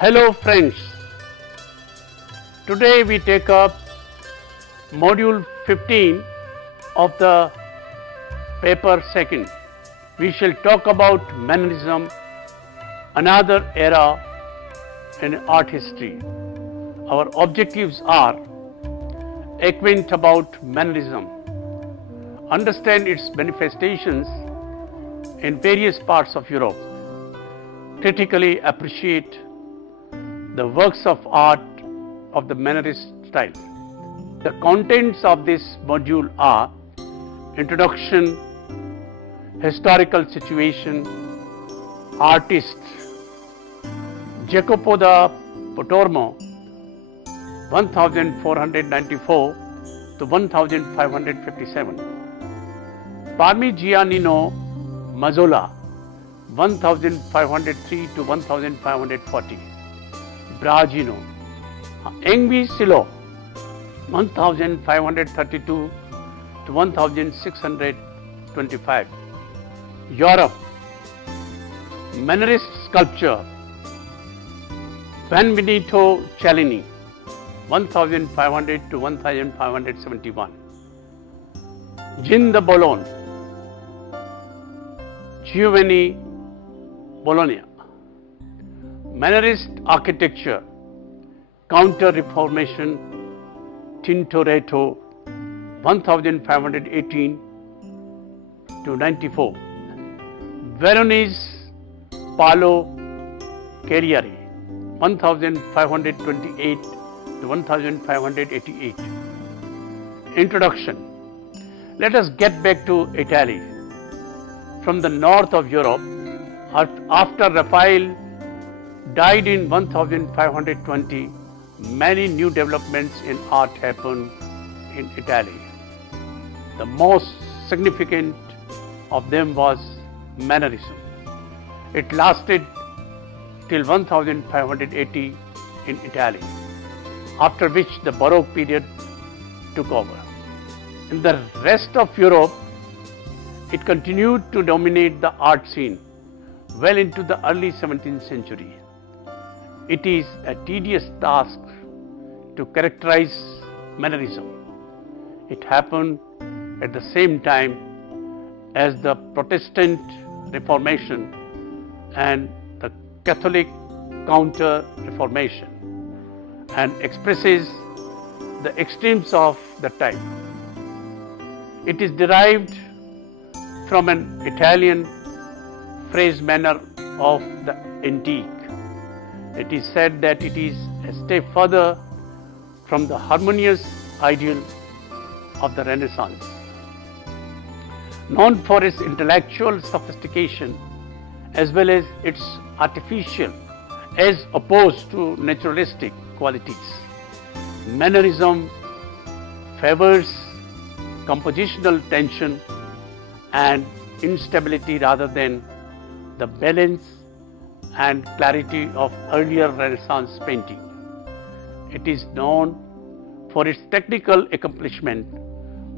Hello friends, today we take up module 15 of the paper second. We shall talk about Mannerism, another era in art history. Our objectives are acquaint about Mannerism, understand its manifestations in various parts of Europe, critically appreciate the works of art of the Mannerist style. The contents of this module are introduction, historical situation, artist, Jacopo da Pontormo 1494 to 1557, Parmigianino Mazzola 1503 to 1540, Bragino, Engvi Silo 1532 to 1625, Europe, Mannerist sculpture, Benvenuto Cellini 1500 to 1571, Jean de Boulogne, Giovanni Bologna, Mannerist architecture, Counter-Reformation, Tintoretto 1518 to 94, Veronese Paolo Carrieri 1528 to 1588. Introduction. Let us get back to Italy. From the north of Europe, after Raphael died in 1520, many new developments in art happened in Italy. The most significant of them was Mannerism. It lasted till 1580 in Italy, after which the Baroque period took over. In the rest of Europe, it continued to dominate the art scene well into the early 17th century. It is a tedious task to characterize Mannerism. It happened at the same time as the Protestant Reformation and the Catholic Counter-Reformation, and expresses the extremes of the time. It is derived from an Italian phrase manner of the antique. It is said that it is a step further from the harmonious ideal of the Renaissance. Known for its intellectual sophistication as well as its artificial as opposed to naturalistic qualities, Mannerism favors compositional tension and instability rather than the balance and clarity of earlier Renaissance painting. It is known for its technical accomplishment,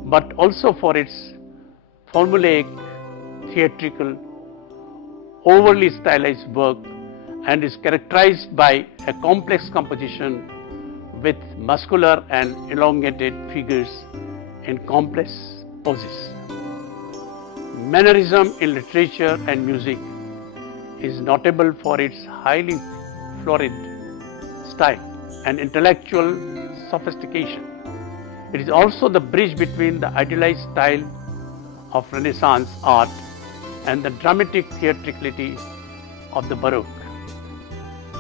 but also for its formulaic, theatrical, overly stylized work, and is characterized by a complex composition with muscular and elongated figures in complex poses. Mannerism in literature and music is notable for its highly florid style and intellectual sophistication. It is also the bridge between the idealized style of Renaissance art and the dramatic theatricality of the Baroque.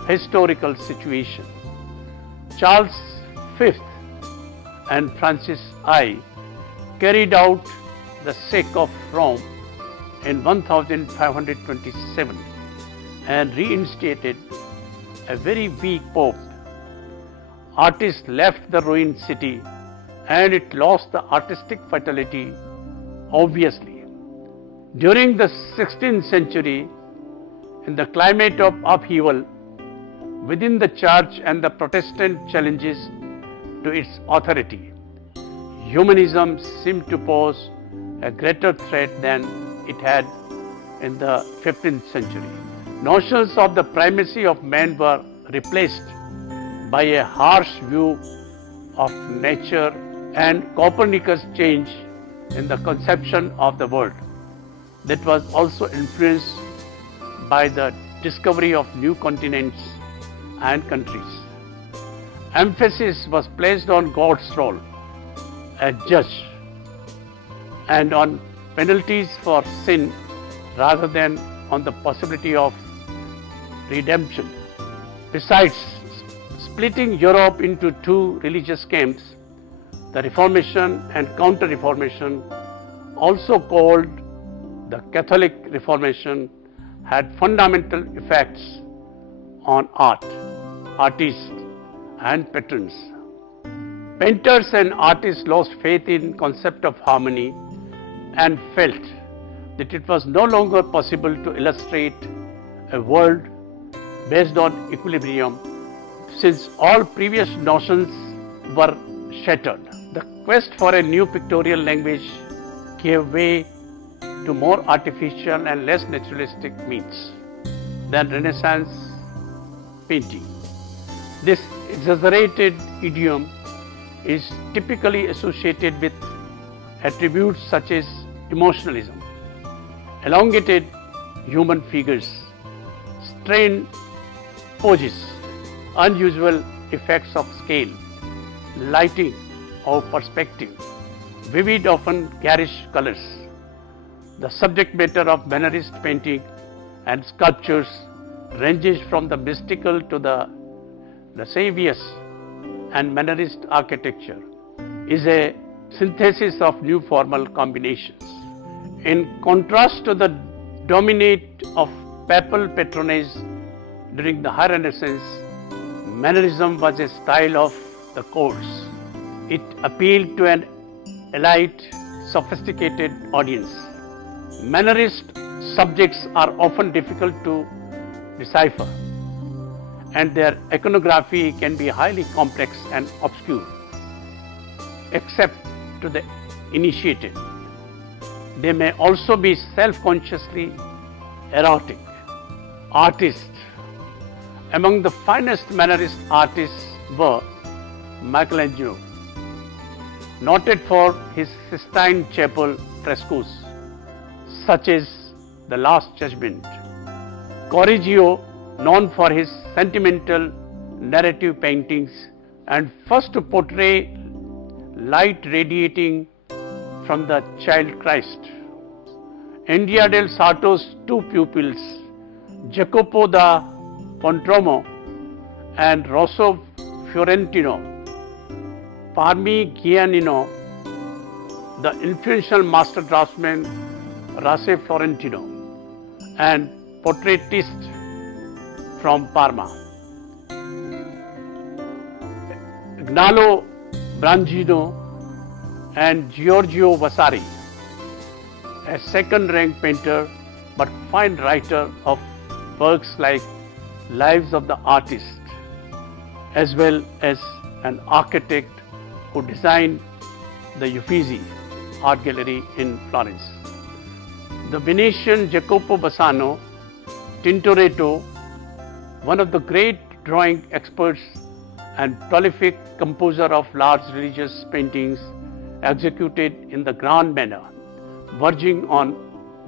Historical situation. Charles V and Francis I carried out the sake of Rome in 1527 and reinstated a very weak pope. Artists left the ruined city and it lost the artistic vitality, obviously. During the 16th century, in the climate of upheaval within the church and the Protestant challenges to its authority, humanism seemed to pose a greater threat than it had in the 15th century. Notions of the primacy of man were replaced by a harsh view of nature and Copernicus' change in the conception of the world that was also influenced by the discovery of new continents and countries. Emphasis was placed on God's role as judge and on penalties for sin rather than on the possibility of redemption. Besides splitting Europe into two religious camps, the Reformation and Counter-Reformation, also called the Catholic Reformation, had fundamental effects on art, artists and patrons. Painters and artists lost faith in the concept of harmony and felt that it was no longer possible to illustrate a world based on equilibrium, since all previous notions were shattered. The quest for a new pictorial language gave way to more artificial and less naturalistic means than Renaissance painting. This exaggerated idiom is typically associated with attributes such as emotionalism, elongated human figures, strained poses, unusual effects of scale, lighting or perspective, vivid, often garish colors. The subject matter of Mannerist painting and sculptures ranges from the mystical to the lascivious, and Mannerist architecture is a synthesis of new formal combinations. In contrast to the dominate of papal patronage during the High Renaissance, Mannerism was a style of the courts. It appealed to an elite, sophisticated audience. Mannerist subjects are often difficult to decipher, and their iconography can be highly complex and obscure, except to the initiated. They may also be self-consciously erotic. Artists. Among the finest Mannerist artists were Michelangelo, noted for his Sistine Chapel frescoes, such as The Last Judgment; Correggio, known for his sentimental narrative paintings and first to portray light radiating from the child Christ; Andrea del Sarto's two pupils, Jacopo da Pontormo and Rosso Fiorentino; Parmigianino, the influential master draftsman Rasse Fiorentino and portraitist from Parma; Agnolo Brangino and Giorgio Vasari, a second-rank painter but fine writer of works like Lives of the Artist, as well as an architect who designed the Uffizi art gallery in Florence. The Venetian Jacopo Bassano Tintoretto, one of the great drawing experts and prolific composer of large religious paintings executed in the grand manner, verging on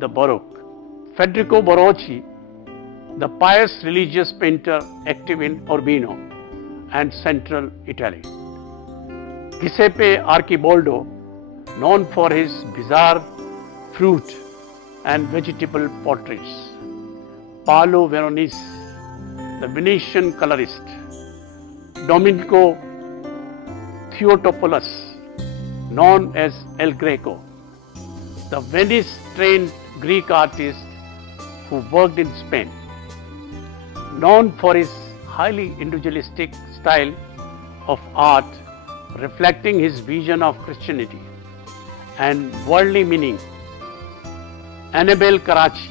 the Baroque; Federico Barocci, the pious religious painter active in Urbino and central Italy; Giuseppe Archibaldo, known for his bizarre fruit and vegetable portraits; Paolo Veronese, the Venetian colorist; Domenico Theotopoulos, known as El Greco, the Venice-trained Greek artist who worked in Spain, known for his highly individualistic style of art reflecting his vision of Christianity and worldly meaning; Annibale Carracci,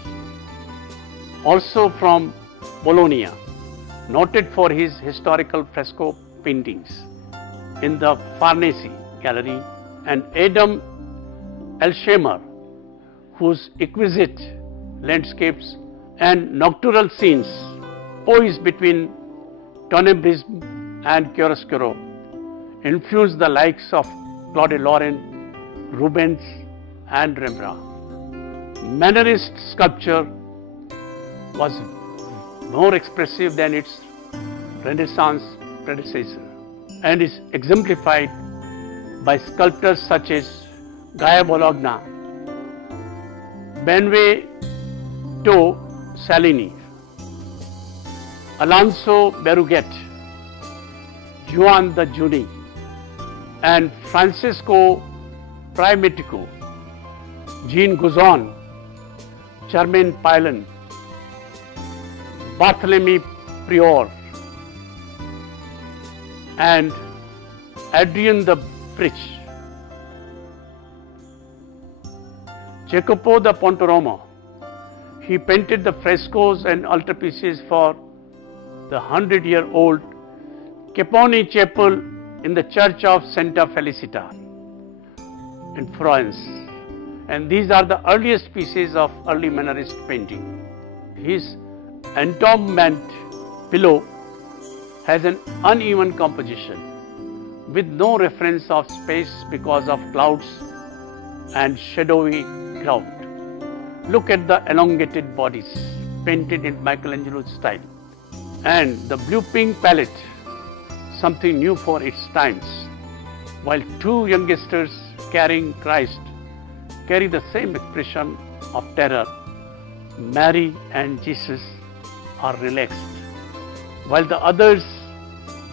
also from Bologna, noted for his historical fresco paintings in the Farnese Gallery; and Adam Elsheimer, whose exquisite landscapes and nocturnal scenes poised between Tonebrism and chiaroscuro influenced the likes of Claude Lorrain, Rubens and Rembrandt. Mannerist sculpture was more expressive than its Renaissance predecessor and is exemplified by sculptors such as Gaia Bologna, Benvenuto Cellini, Alonso Berruguet, Juan de Juni, and Francisco Primitico, Jean Guzon, Germain Pilon, Barthélemy Prior, and Adrien de Brich. Jacopo da Pontormo, he painted the frescoes and altarpieces for the 100-year-old Capponi Chapel in the Church of Santa Felicita in Florence. And these are the earliest pieces of early Mannerist painting. His entombment below has an uneven composition with no reference of space because of clouds and shadowy ground. Look at the elongated bodies painted in Michelangelo's style, and the blue-pink palette, something new for its times, while two youngsters carrying Christ carry the same expression of terror. Mary and Jesus are relaxed, while the others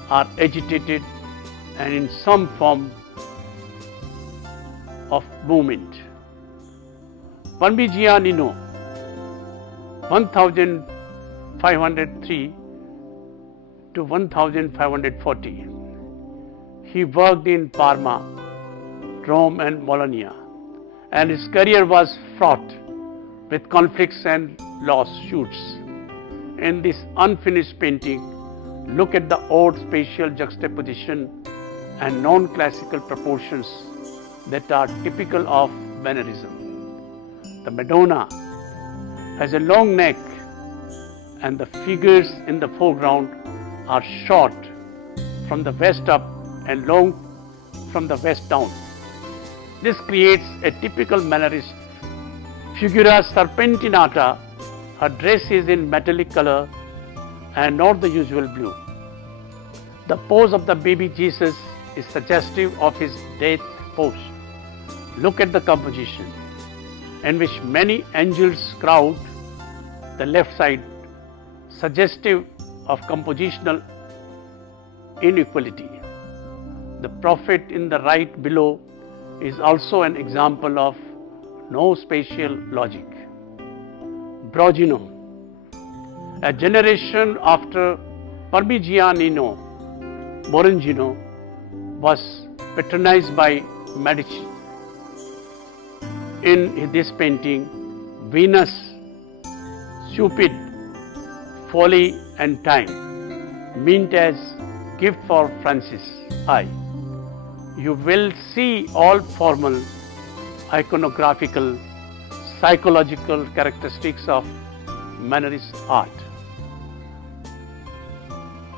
are agitated and in some form of movement. Parmigianino, 1503 to 1540. He worked in Parma, Rome and Bologna, and his career was fraught with conflicts and lawsuits. In this unfinished painting, look at the odd spatial juxtaposition and non-classical proportions that are typical of Mannerism. The Madonna has a long neck and the figures in the foreground are short from the waist up and long from the waist down. This creates a typical Mannerist. Figura serpentinata, her dress is in metallic color and not the usual blue. The pose of the baby Jesus is suggestive of his death pose. Look at the composition, in which many angels crowd the left side, suggestive of compositional inequality. The prophet in the right below is also an example of no spatial logic. Brogino, a generation after Parmigianino, Morangino was patronized by Medici. In this painting, Venus, Cupid, Folly and Time, meant as gift for Francis I. You will see all formal, iconographical, psychological characteristics of Mannerist art.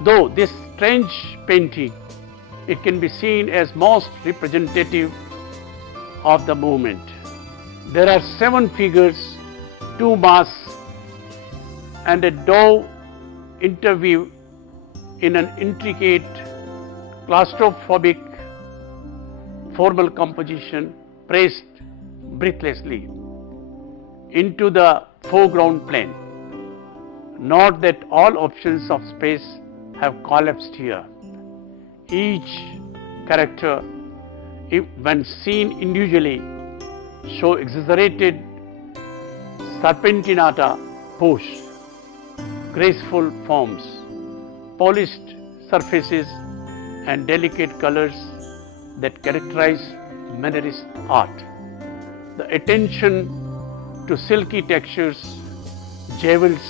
Though this strange painting, it can be seen as most representative of the movement. There are 7 figures, 2 masks, and a dove interview in an intricate, claustrophobic, formal composition pressed breathlessly into the foreground plane. Note that all options of space have collapsed here. Each character, when seen individually, show exaggerated serpentinata pose, graceful forms, polished surfaces and delicate colors that characterize Mannerist art. The attention to silky textures, jewels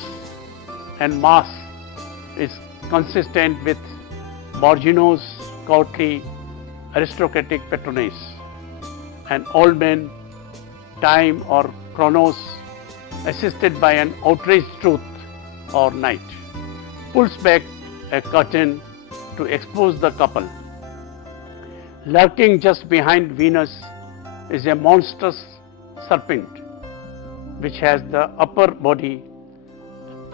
and masks is consistent with Borgino's courtly aristocratic patronage. An old man, Time or Chronos, assisted by an outraged truth or night, pulls back a curtain to expose the couple. Lurking just behind Venus is a monstrous serpent which has the upper body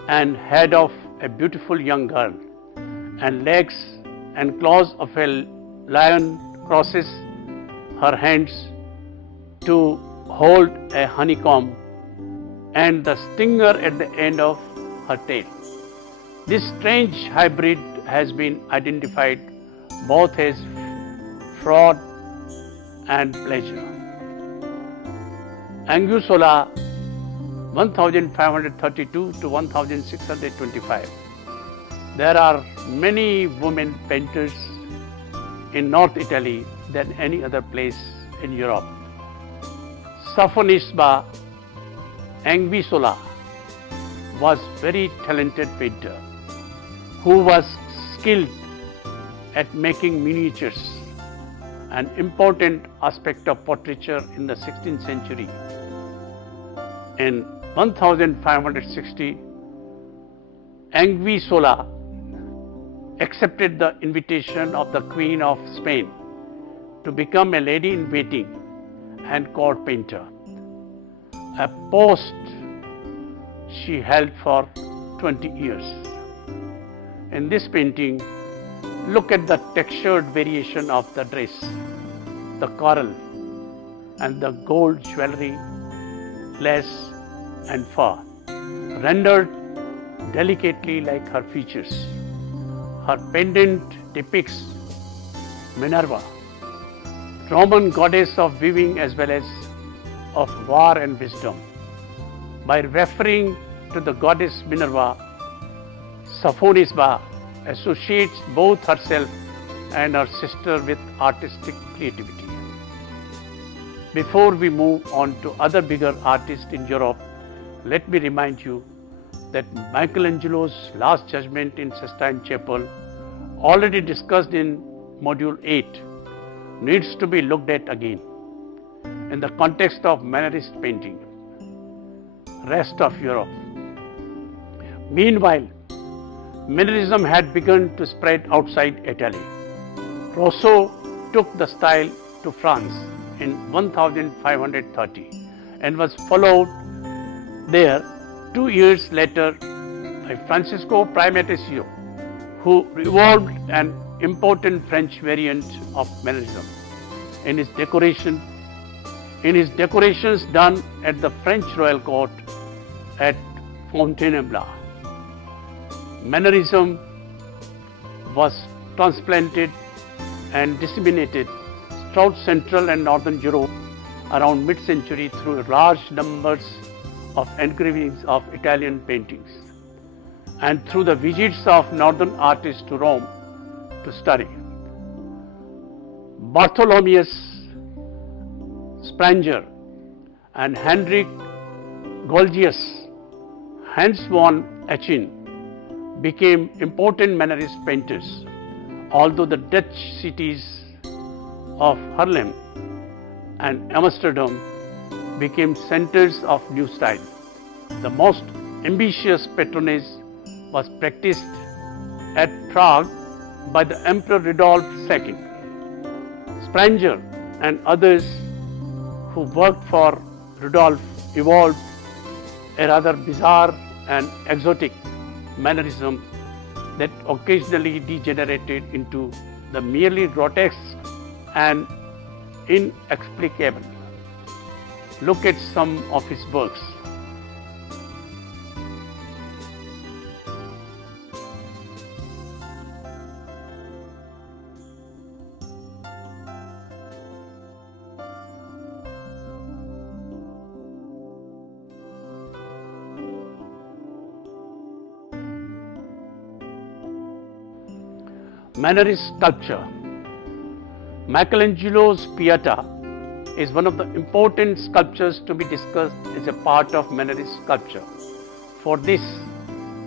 and head of a beautiful young girl, and legs and claws of a lion crosses her hands to hold a honeycomb and the stinger at the end of her tail. This strange hybrid has been identified both as fraud and pleasure. Anguissola 1532 to 1625. There are many women painters in North Italy than any other place in Europe. Sophonisba Anguissola was very talented painter who was skilled at making miniatures, an important aspect of portraiture in the 16th century. In 1560, Anguissola accepted the invitation of the Queen of Spain to become a lady-in-waiting and court painter, a post she held for 20 years. In this painting, look at the textured variation of the dress, the coral and the gold jewelry, lace and fur, rendered delicately like her features. Her pendant depicts Minerva, Roman goddess of weaving as well as of war and wisdom. By referring to the goddess Minerva, Sophonisba associates both herself and her sister with artistic creativity. Before we move on to other bigger artists in Europe, let me remind you that Michelangelo's Last Judgment in Sistine Chapel, already discussed in Module 8, needs to be looked at again in the context of Mannerist painting. Rest of Europe. Meanwhile, Mannerism had begun to spread outside Italy. Rousseau took the style to France in 1530 and was followed there 2 years later by Francisco Primaticcio, who evolved an important French variant of Mannerism in his decorations done at the French royal court at Fontainebleau. Mannerism was transplanted and disseminated throughout Central and Northern Europe around mid-century through large numbers of engravings of Italian paintings and through the visits of northern artists to Rome to study. Bartholomeus Spranger and Heinrich Golgius, Hans von Achim, became important Mannerist painters, although the Dutch cities of Haarlem and Amsterdam became centers of new style. The most ambitious patronage was practiced at Prague by the Emperor Rudolf II. Spranger and others who worked for Rudolf evolved a rather bizarre and exotic Mannerism that occasionally degenerated into the merely grotesque and inexplicable. Look at some of his works. Mannerist sculpture. Michelangelo's Pieta is one of the important sculptures to be discussed as a part of Mannerist sculpture. For this,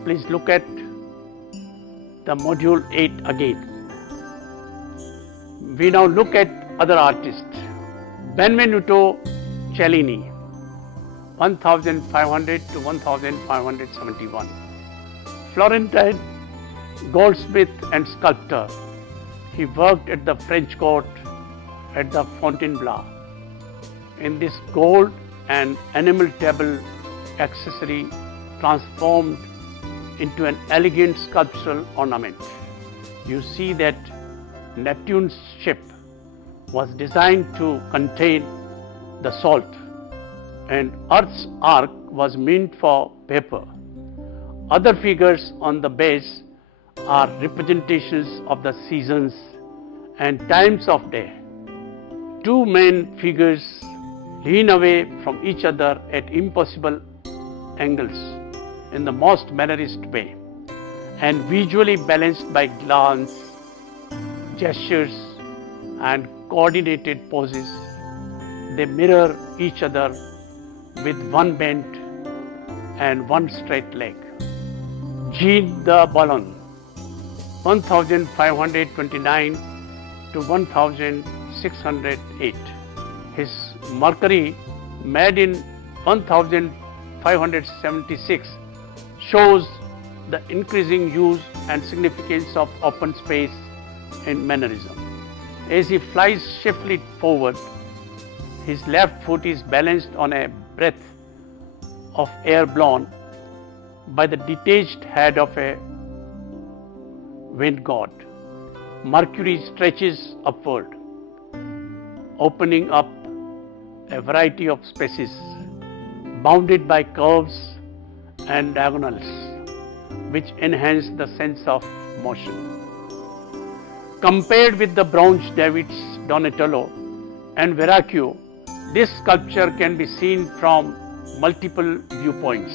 please look at the Module 8 again. We now look at other artists. Benvenuto Cellini, 1500 to 1571. Florentine goldsmith and sculptor, he worked at the French court at the Fontainebleau. In this gold and enamel table accessory transformed into an elegant sculptural ornament. You see that Neptune's ship was designed to contain the salt, and Earth's arc was meant for paper. Other figures on the base are representations of the seasons and times of day. Two main figures lean away from each other at impossible angles in the most Mannerist way, and visually balanced by glance, gestures and coordinated poses. They mirror each other with one bent and one straight leg. Jean the Ballon, 1529 to 1608. His Mercury, made in 1576, shows the increasing use and significance of open space in Mannerism. As he flies swiftly forward, his left foot is balanced on a breath of air blown by the detached head of a wind god. Mercury stretches upward, opening up a variety of spaces bounded by curves and diagonals, which enhance the sense of motion. Compared with the bronze David's Donatello and Verrocchio, this sculpture can be seen from multiple viewpoints,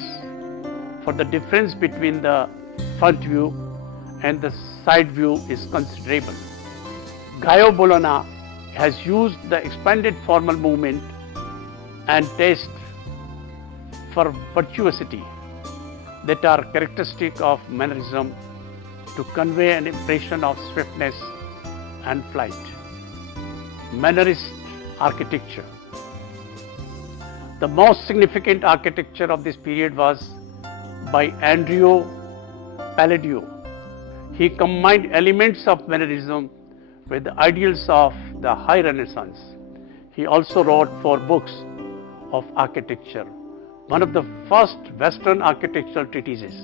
for the difference between the front view and the side view is considerable. Gaio Bologna has used the expanded formal movement and taste for virtuosity that are characteristic of Mannerism to convey an impression of swiftness and flight. Mannerist architecture. The most significant architecture of this period was by Andrea Palladio. He combined elements of Mannerism with the ideals of the High Renaissance. He also wrote 4 books of architecture, one of the first Western architectural treatises.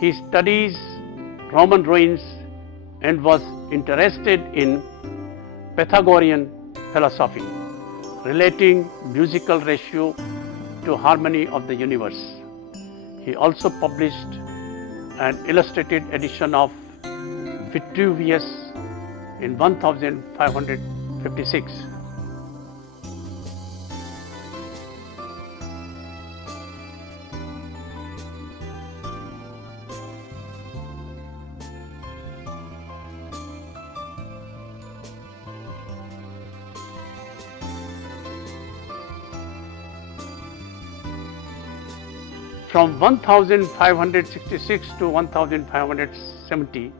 He studies Roman ruins and was interested in Pythagorean philosophy, relating musical ratio to harmony of the universe. He also published an illustrated edition of Vitruvius in 1556. From 1566 to 1570,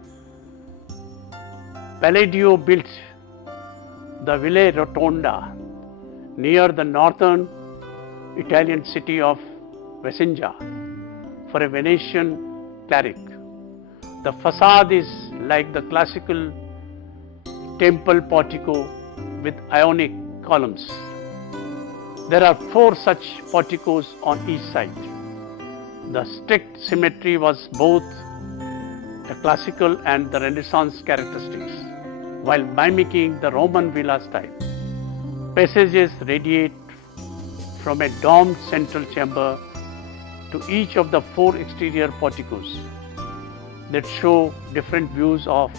Palladio built the Villa Rotonda near the northern Italian city of Vicenza for a Venetian cleric. The facade is like the classical temple portico with Ionic columns. There are 4 such porticos on each side. The strict symmetry was both the classical and the Renaissance characteristics, while mimicking the Roman villa style. Passages radiate from a domed central chamber to each of the 4 exterior porticos that show different views of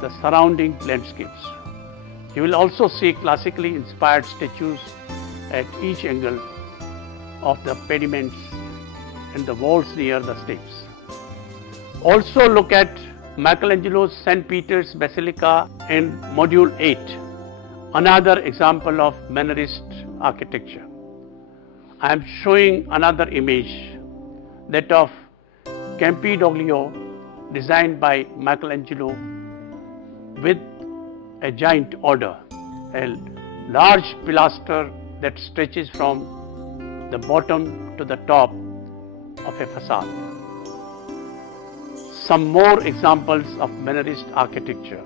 the surrounding landscapes. You will also see classically inspired statues at each angle of the pediments and the walls near the steps. Also look at Michelangelo's St. Peter's Basilica in Module 8, another example of Mannerist architecture. I am showing another image, that of Campidoglio, designed by Michelangelo with a giant order, a large pilaster that stretches from the bottom to the top of a facade. some more examples of Mannerist architecture.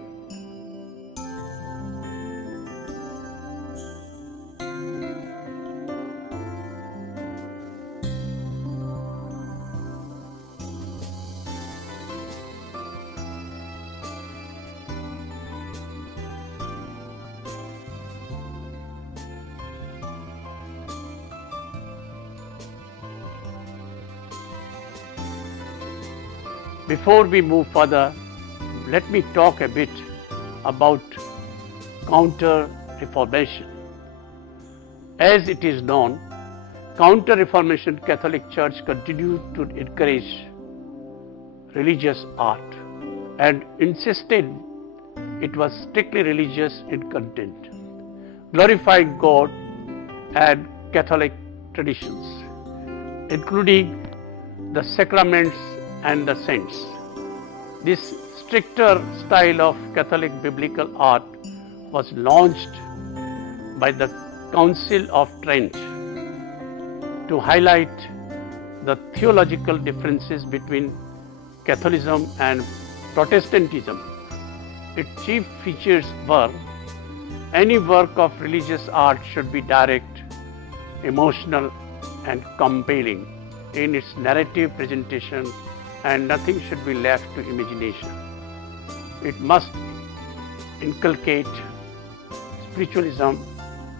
Before we move further, let me talk a bit about Counter-Reformation. As it is known, Counter-Reformation Catholic Church continued to encourage religious art and insisted it was strictly religious in content, glorifying God and Catholic traditions, including the sacraments and the saints. This stricter style of Catholic biblical art was launched by the Council of Trent to highlight the theological differences between Catholicism and Protestantism. Its chief features were: any work of religious art should be direct, emotional and compelling in its narrative presentation, and nothing should be left to imagination. It must inculcate spiritualism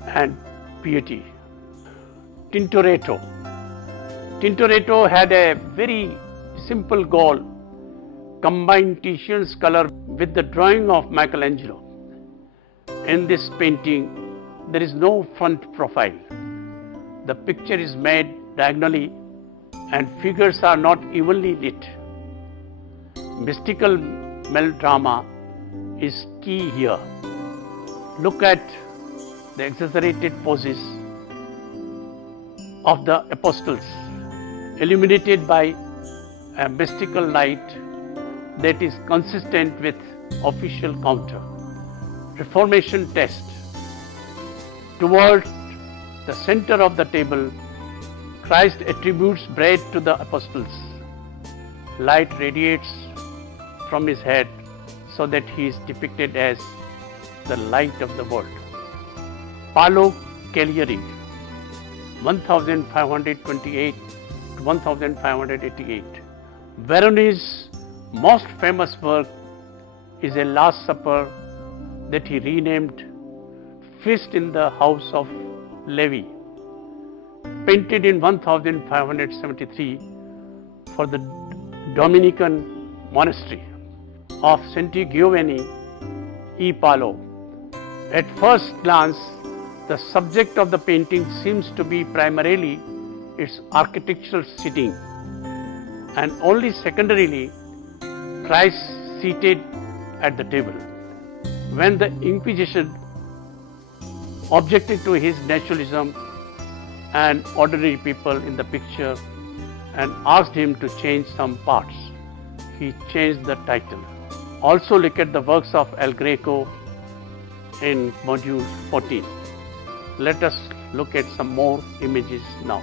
and piety. Tintoretto. Tintoretto had a very simple goal: combine Titian's color with the drawing of Michelangelo. In this painting, there is no front profile. The picture is made diagonally and figures are not evenly lit. Mystical melodrama is key here. Look at the exaggerated poses of the apostles, illuminated by a mystical light that is consistent with official counter. Reformation text. Toward the center of the table, Christ attributes bread to the apostles. Light radiates from his head so that he is depicted as the light of the world. Paolo Cagliari, 1528 to 1588. Verone's most famous work is a Last Supper that he renamed Feast in the House of Levi, painted in 1573 for the Dominican monastery of St. Giovanni e Paolo. At first glance, the subject of the painting seems to be primarily its architectural setting, and only secondarily Christ seated at the table. When the Inquisition objected to his naturalism and ordinary people in the picture and asked him to change some parts, he changed the title. Also look at the works of El Greco in module 14. Let us look at some more images now.